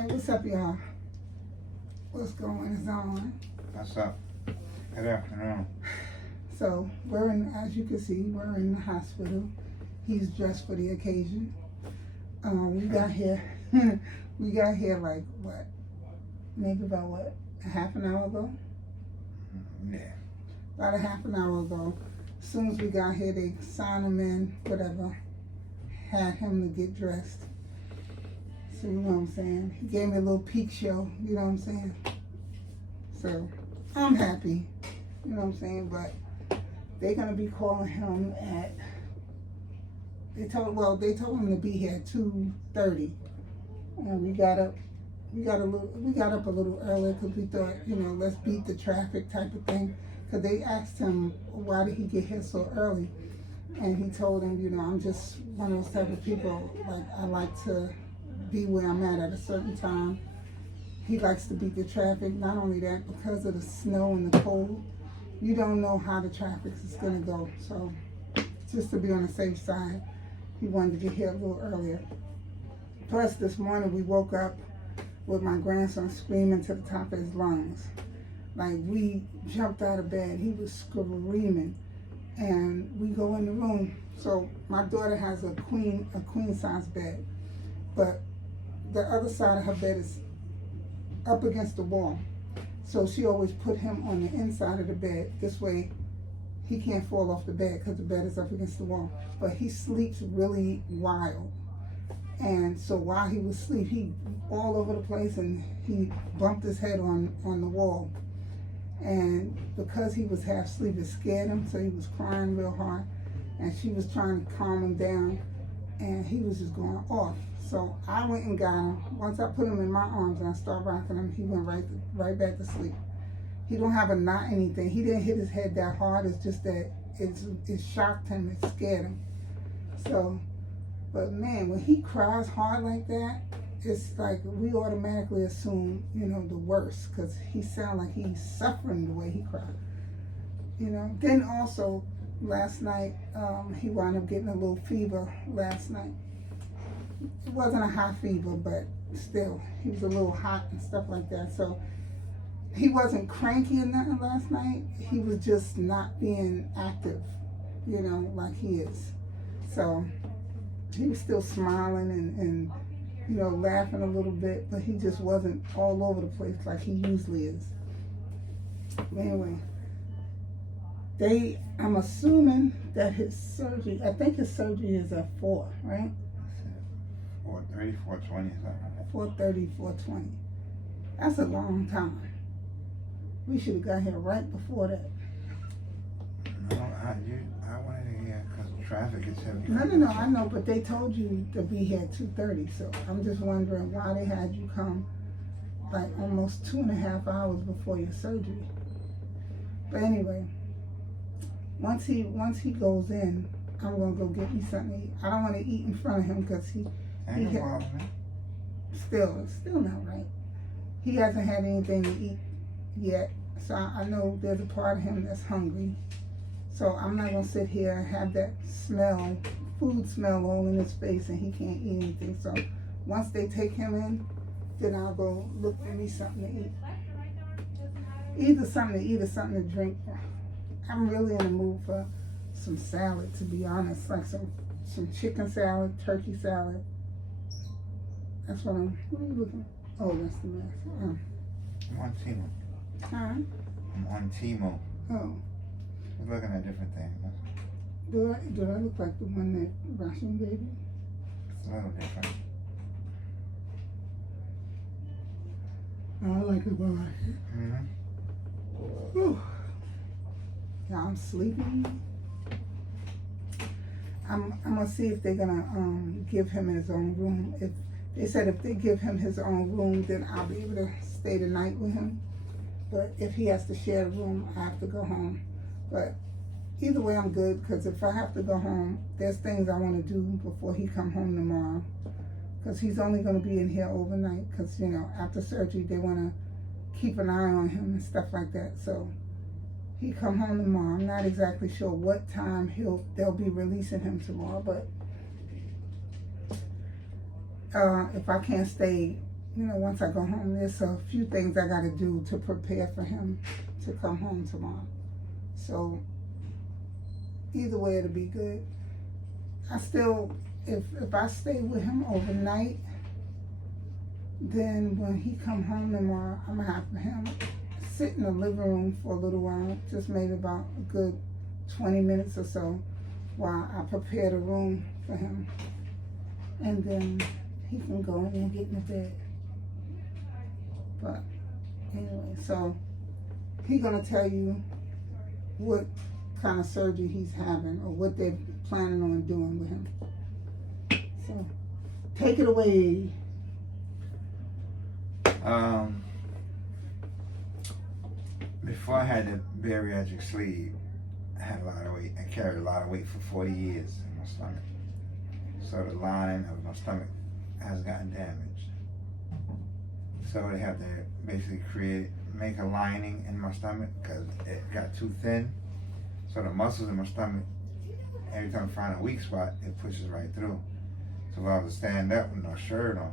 Hey, what's up, y'all? What's going on? What's up? Good afternoon. So, as you can see, we're in the hospital. He's dressed for the occasion. We got here, like, what? Maybe about what? A half an hour ago? Yeah. About a half an hour ago. As soon as we got here, they signed him in, whatever. Had him to get dressed. So, you know what I'm saying? He gave me a little peek show, you know what I'm saying? So, I'm happy, you know what I'm saying? But they're going to be calling him at, they told him to be here at 2:30. And we got up a little earlier because we thought, let's beat the traffic type of thing. Because they asked him, why did he get here so early? And he told them, I'm just one of those type of people, like, I like to be where I'm at a certain time. He likes to beat the traffic. Not only that, because of the snow and the cold, you don't know how the traffic is going to go. So just to be on the safe side, he wanted to get here a little earlier. Plus, this morning we woke up with my grandson screaming to the top of his lungs. Like, we jumped out of bed. He was screaming. And we go in the room. So my daughter has a queen size bed. But the other side of her bed is up against the wall. So she always put him on the inside of the bed. This way he can't fall off the bed because the bed is up against the wall. But he sleeps really wild. And so while he was asleep, he all over the place and he bumped his head on the wall. And because he was half asleep, it scared him, so he was crying real hard. And she was trying to calm him down, and he was just going off. So I went and got him. Once I put him in my arms and I started rocking him, he went right back to sleep. He don't have a knot, anything. He didn't hit his head that hard. It's just that it shocked him. It scared him. So, but man, when he cries hard like that, it's like we automatically assume, the worst, because he sounds like he's suffering the way he cried. Then also last night, he wound up getting a little fever last night. It wasn't a high fever, but still, he was a little hot and stuff like that. So he wasn't cranky or nothing last night. He was just not being active, like he is. So he was still smiling and laughing a little bit, but he just wasn't all over the place like he usually is. But anyway, I'm assuming that his surgery, I think his surgery is at 4, right? 4:30, 4:20, something. 4:30, 4:20. That's a long time. We should have got here right before that. No, I wanted to hear because traffic is heavy. No, I know, but they told you to be here at 2:30, so I'm just wondering why they had you come like almost 2.5 hours before your surgery. But anyway, once he goes in, I'm gonna go get me something to eat. I don't want to eat in front of him because he still not right. He hasn't had anything to eat yet, so I know there's a part of him that's hungry. So I'm not gonna sit here and have that food smell all in his face and he can't eat anything. So once they take him in, then I'll go look for me something to eat. Either something to eat or something to drink. I'm really in the mood for some salad, to be honest, like some chicken salad, turkey salad. That's what are you looking? Oh, that's the mask. I'm on Timo. Huh? I'm on Timo. Oh. We're looking at different things. Do I look like the one that Russian baby? It's a little different. I like it when Yeah, I'm sleepy. I'm gonna see if they're gonna give him his own room. If they said if they give him his own room, then I'll be able to stay the night with him. But if he has to share a room, I have to go home. But either way, I'm good, because if I have to go home, there's things I want to do before he come home tomorrow. Because he's only going to be in here overnight, because, after surgery, they want to keep an eye on him and stuff like that. So he come home tomorrow. I'm not exactly sure what time they'll be releasing him tomorrow, but if I can't stay once I go home, there's a few things I gotta do to prepare for him to come home tomorrow. So either way, it'll be good. I still, if I stay with him overnight, then when he come home tomorrow, I'm gonna have him sit in the living room for a little while, just maybe about a good 20 minutes or so, while I prepare the room for him. And then he can go in and get in the bed. But anyway, so he's gonna tell you what kind of surgery he's having or what they're planning on doing with him. So take it away. Before I had the bariatric sleeve, I had a lot of weight. I carried a lot of weight for 40 years in my stomach. So the lining of my stomach has gotten damaged. So they have to basically make a lining in my stomach because it got too thin. So the muscles in my stomach, every time I find a weak spot, it pushes right through. So if I was to stand up with no shirt on,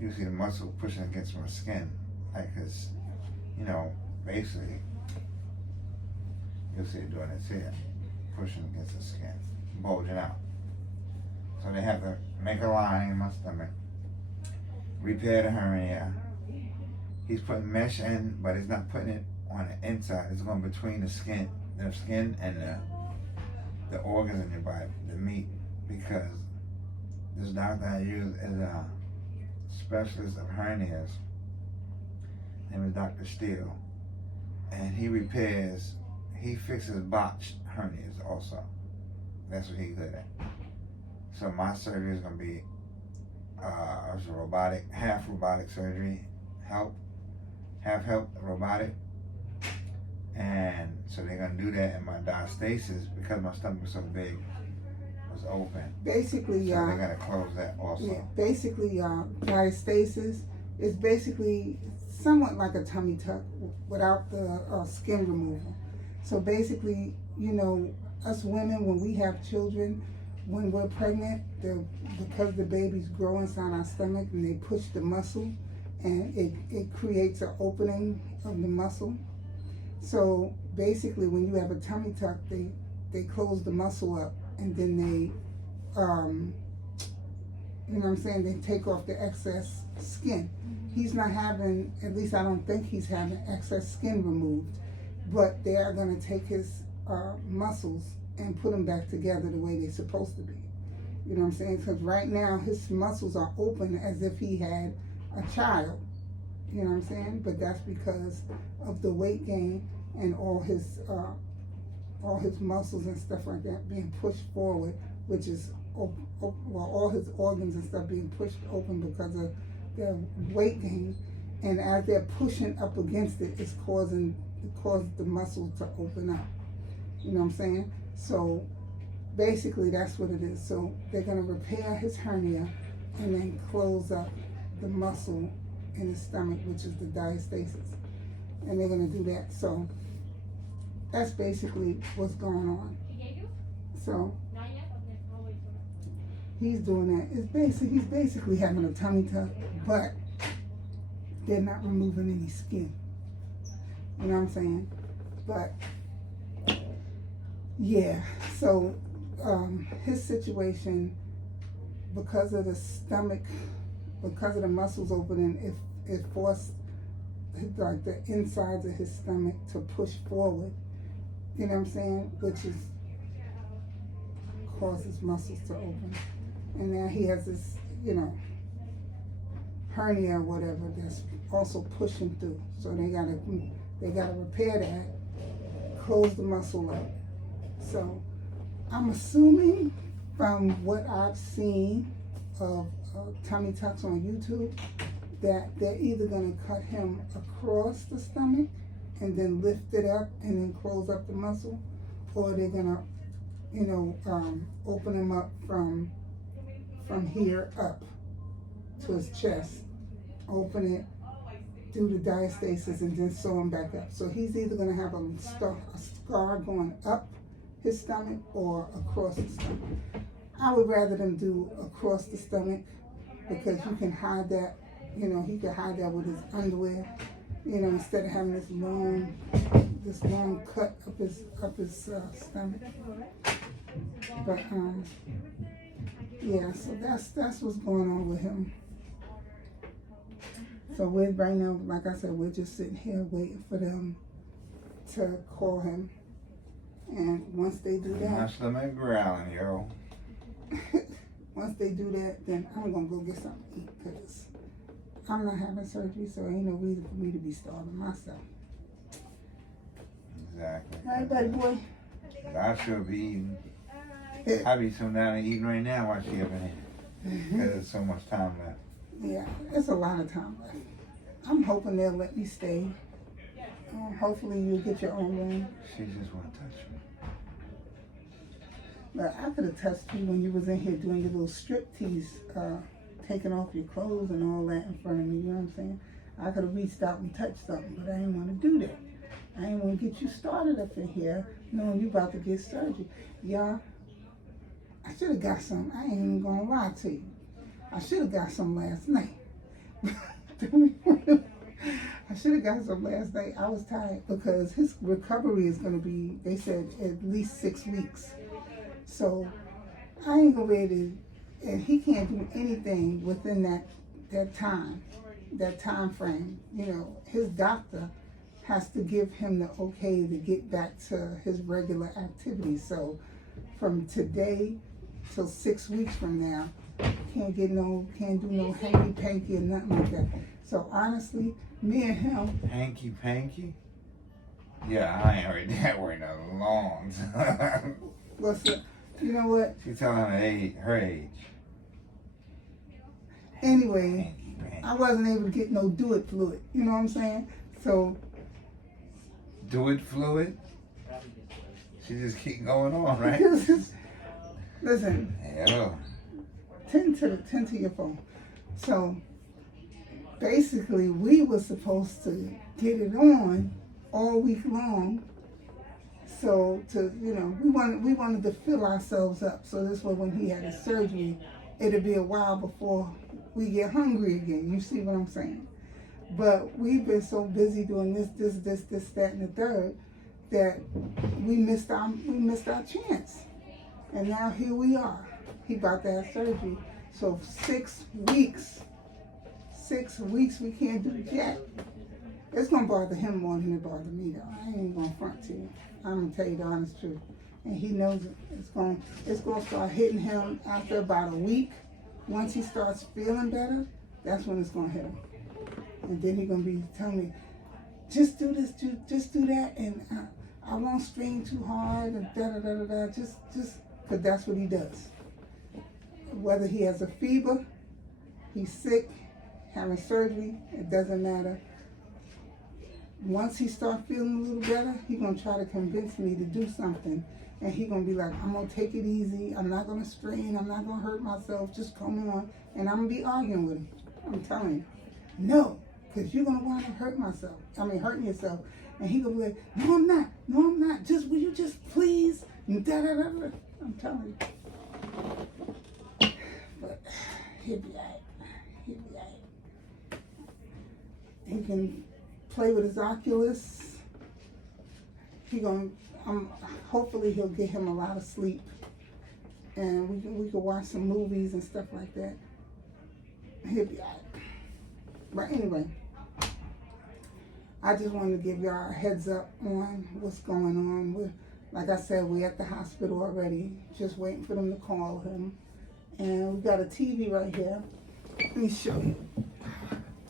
you see the muscle pushing against my skin. Like it's, basically, you'll see it doing this here, pushing against the skin, bulging out. So they have to make a lining in my stomach, repair the hernia. He's putting mesh in, but he's not putting it on the inside. It's going between the skin and the organs in your body, the meat, because this doctor I use is a specialist of hernias. His name is Dr. Steele, and he fixes botched hernias also. That's what he's good at. So my surgery is going to be it's a half robotic surgery, half robotic. And so they're going to do that, and my diastasis, because my stomach was so big, was open. Basically, so they're going to close that also. Yeah, basically, diastasis is basically somewhat like a tummy tuck without the skin removal. So basically, us women, when we have children, when we're pregnant, because the babies grow inside our stomach and they push the muscle, and it creates an opening of the muscle. So basically, when you have a tummy tuck, they close the muscle up, and then they, they take off the excess skin. He's not having, at least I don't think he's having excess skin removed, but they are going to take his muscles and put them back together the way they're supposed to be. You know what I'm saying? Because right now his muscles are open as if he had a child. You know what I'm saying? But that's because of the weight gain and all his muscles and stuff like that being pushed forward, which is all his organs and stuff being pushed open because of their weight gain. And as they're pushing up against it, it causes the muscle to open up. You know what I'm saying? So basically that's what it is. So they're going to repair his hernia and then close up the muscle in his stomach, which is the diastasis. And they're going to do that. So that's basically what's going on. So he's doing that. He's basically having a tummy tuck, but they're not removing any skin. You know what I'm saying? But yeah, so his situation, because of the stomach, because of the muscles opening, it forced like the insides of his stomach to push forward. You know what I'm saying? Which is causes muscles to open. And now he has this, hernia or whatever that's also pushing through. So they gotta repair that, close the muscle up. So I'm assuming from what I've seen of tummy tucks on YouTube that they're either gonna cut him across the stomach and then lift it up and then close up the muscle, or they're gonna, open him up from here up to his chest, open it, do the diastasis, and then sew him back up. So he's either gonna have a scar going up his stomach or across the stomach. I would rather them do across the stomach because you can hide that you know, he could hide that with his underwear, you know, instead of having this long cut up his stomach. But yeah, so that's what's going on with him. So we're right now, like I said, we're just sitting here waiting for them to call him, and once they do that, my stomach growling, yo. once they do that, then I'm gonna go get something to eat because I'm not having surgery, so ain't no reason for me to be starving myself. Exactly. All right, buddy boy. I should be eating. I be sitting down and eating right now while she up in here. Because there's so much time left. Yeah, there's a lot of time left. I'm hoping they'll let me stay. Hopefully you'll get your own room. She just won't touch me. But I could have touched you when you was in here doing your little striptease, taking off your clothes and all that in front of me, you know what I'm saying? I could have reached out and touched something, but I didn't want to do that. I didn't want to get you started up in here knowing you about to get surgery. Y'all, I should have got some. I ain't even gonna lie to you. I should have got some last night. I should have got some last night. I was tired because his recovery is going to be, they said, at least 6 weeks. So I ain't gonna be able to, and he can't do anything within that time frame. You know, his doctor has to give him the okay to get back to his regular activities. So from today till 6 weeks from now, can't do no hanky panky or nothing like that. So honestly, me and him. Hanky panky? Yeah, I ain't heard that word in a long time. What's up? You know what? She's telling her age. Anyway, Hanky panky. I wasn't able to get no do it fluid. You know what I'm saying? So. Do it fluid? She just keep going on, right? Listen. Hell. Tend to your phone. So basically, we were supposed to get it on all week long. So we wanted to fill ourselves up. So this way, when he had his surgery, it'd be a while before we get hungry again. You see what I'm saying? But we've been so busy doing this, that, and the third that we missed our chance. And now here we are. He about to have surgery. So 6 weeks. 6 weeks we can't do jack. It's gonna bother him more than it bothered me though. I ain't gonna front to you. I'm gonna tell you the honest truth. And he knows it. It's gonna start hitting him after about a week. Once he starts feeling better, that's when it's gonna hit him. And then he's gonna be telling me, just do this, just do that, and I won't strain too hard and da. Just because that's what he does. Whether he has a fever, he's sick, having surgery, it doesn't matter. Once he starts feeling a little better, he's going to try to convince me to do something. And he's going to be like, I'm going to take it easy. I'm not going to strain. I'm not going to hurt myself. Just come on. And I'm going to be arguing with him. I'm telling you. No, because you're going to want to hurting yourself. And he's going to be like, no, I'm not. No, I'm not. Will you just please? And da. I'm telling you. But he'll be all right. He can play with his Oculus. Hopefully he'll get him a lot of sleep, and we can watch some movies and stuff like that. He'll be all right. But anyway, I just wanted to give y'all a heads up on what's going on. Like I said, we're at the hospital already, just waiting for them to call him. And we got a TV right here. Let me show you.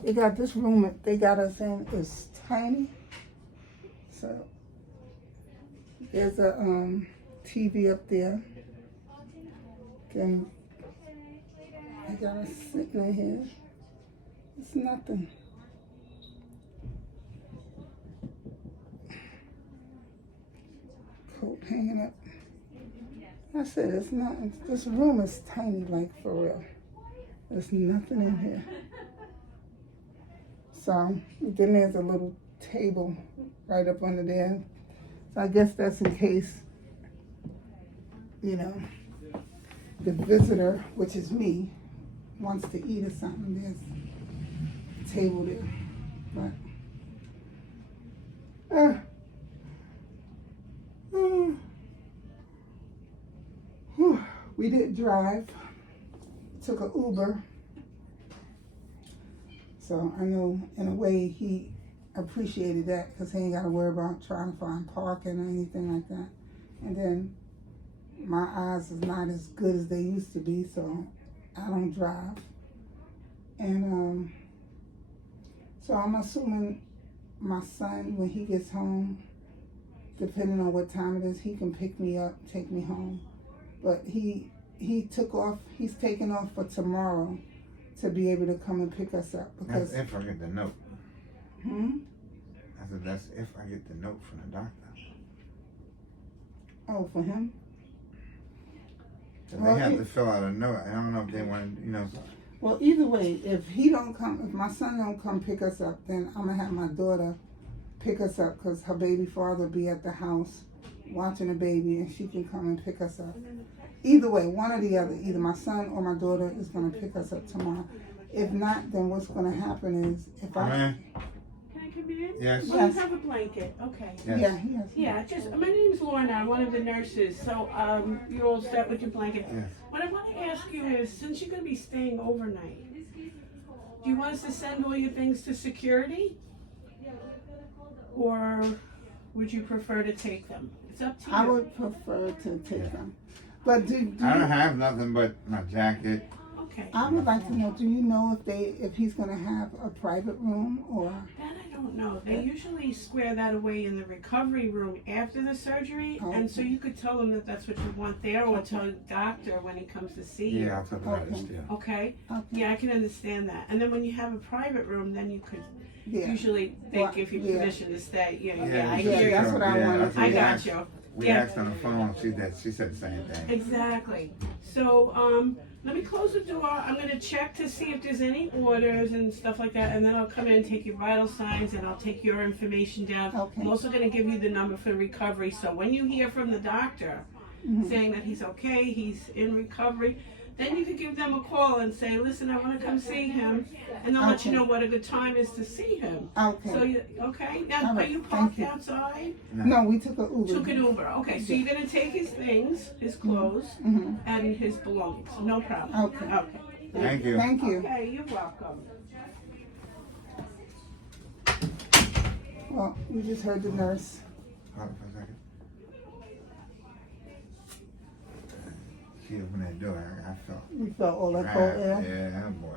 They got this room that they got us in is tiny. So there's a TV up there. Then they got us sitting in here. It's nothing. Coat hanging up. I said it's not. This room is tiny, like for real. There's nothing in here. So then there's a little table right up under there. So I guess that's in case, the visitor, which is me, wants to eat or something. table there. But we didn't drive. Took an Uber. So I know in a way he appreciated that because he ain't got to worry about trying to find parking or anything like that. And then my eyes is not as good as they used to be, so I don't drive. And so I'm assuming my son, when he gets home, depending on what time it is, he can pick me up, take me home. But he took off, he's taking off for tomorrow to be able to come and pick us up. Because That's if I get the note. I said, that's if I get the note from the doctor. Oh, for him? So Well, they have to fill out a note. I don't know if they want to, Well, either way, if he don't come, if my son don't come pick us up, then I'm gonna have my daughter pick us up because her baby father be at the house watching the baby, and she can come and pick us up. Either way, one or the other, either my son or my daughter is gonna pick us up tomorrow. If not, then what's gonna happen is if Come in. Can I come in? Yes. Oh, you have a blanket. Okay. Yes. yes. Yeah, just my name's Lorna. I'm one of the nurses. So you're all set with your blanket. Yes. What I want to ask you is, since you're going to be staying overnight, do you want us to send all your things to security, or would you prefer to take them? It's up to you. I would prefer to take them. But do I don't you, have nothing but my jacket. Okay. I would like to know, do you know if he's gonna have a private room or? That I don't know. They usually square that away in the recovery room after the surgery, and so you could tell them that that's what you want there, or tell the doctor when he comes to see you. Yeah, I'll talk about it Okay. still. Okay. Okay. Yeah, I can understand that. And then when you have a private room, then you could Yeah. usually they Well, give you yeah. permission to stay. Yeah, Yeah, I yeah, hear that's you. what I wanted. I we got asked- you. We Yeah. asked on the phone. She said the same thing. Exactly. So let me close the door. I'm gonna check to see if there's any orders and stuff like that, and then I'll come in and take your vital signs, and I'll take your information down. Okay. I'm also gonna give you the number for recovery. So when you hear from the doctor saying that he's okay, he's in recovery, then you could give them a call and say, listen, I want to come see him, and they'll let you Okay. know what a good time is to see him. Okay. So you okay? Now, All are right, you thank parked you. outside? No, we took a Uber. Took an Uber. Okay, so you're gonna take his things, his clothes, Mhm. and his belongings. No problem. Okay. Okay. Thank you. Thank you. Okay, you're welcome. Well, we just heard the nurse. Hold on for a second. She opened that door. I felt. We felt all that cold air. Yeah, boy.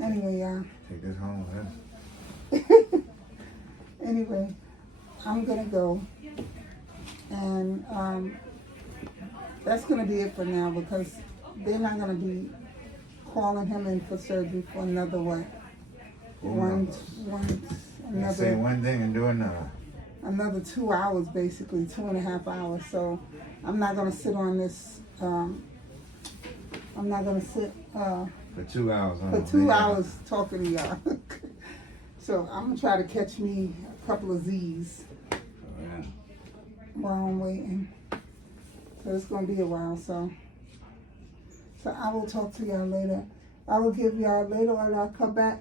Anyway, y'all. Take this home with us. Anyway, I'm gonna go, and that's gonna be it for now because they're not gonna be calling him in for surgery for another what? They say one thing and do another. Another 2 hours, basically 2.5 hours. So I'm not gonna sit on this. I'm not gonna sit For 2 hours. for 2 hours talking to y'all. So I'm gonna try to catch me a couple of Z's Oh, yeah. while I'm waiting. So it's gonna be a while. So I will talk to y'all later. I will give y'all later when I come back.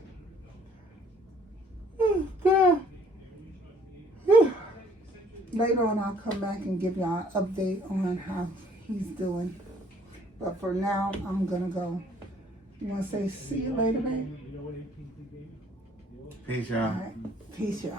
Girl. Later on, I'll come back and give y'all an update on how he's doing. But for now, I'm gonna go. You wanna say see you later, babe? Peace, All y'all. right. Peace, y'all.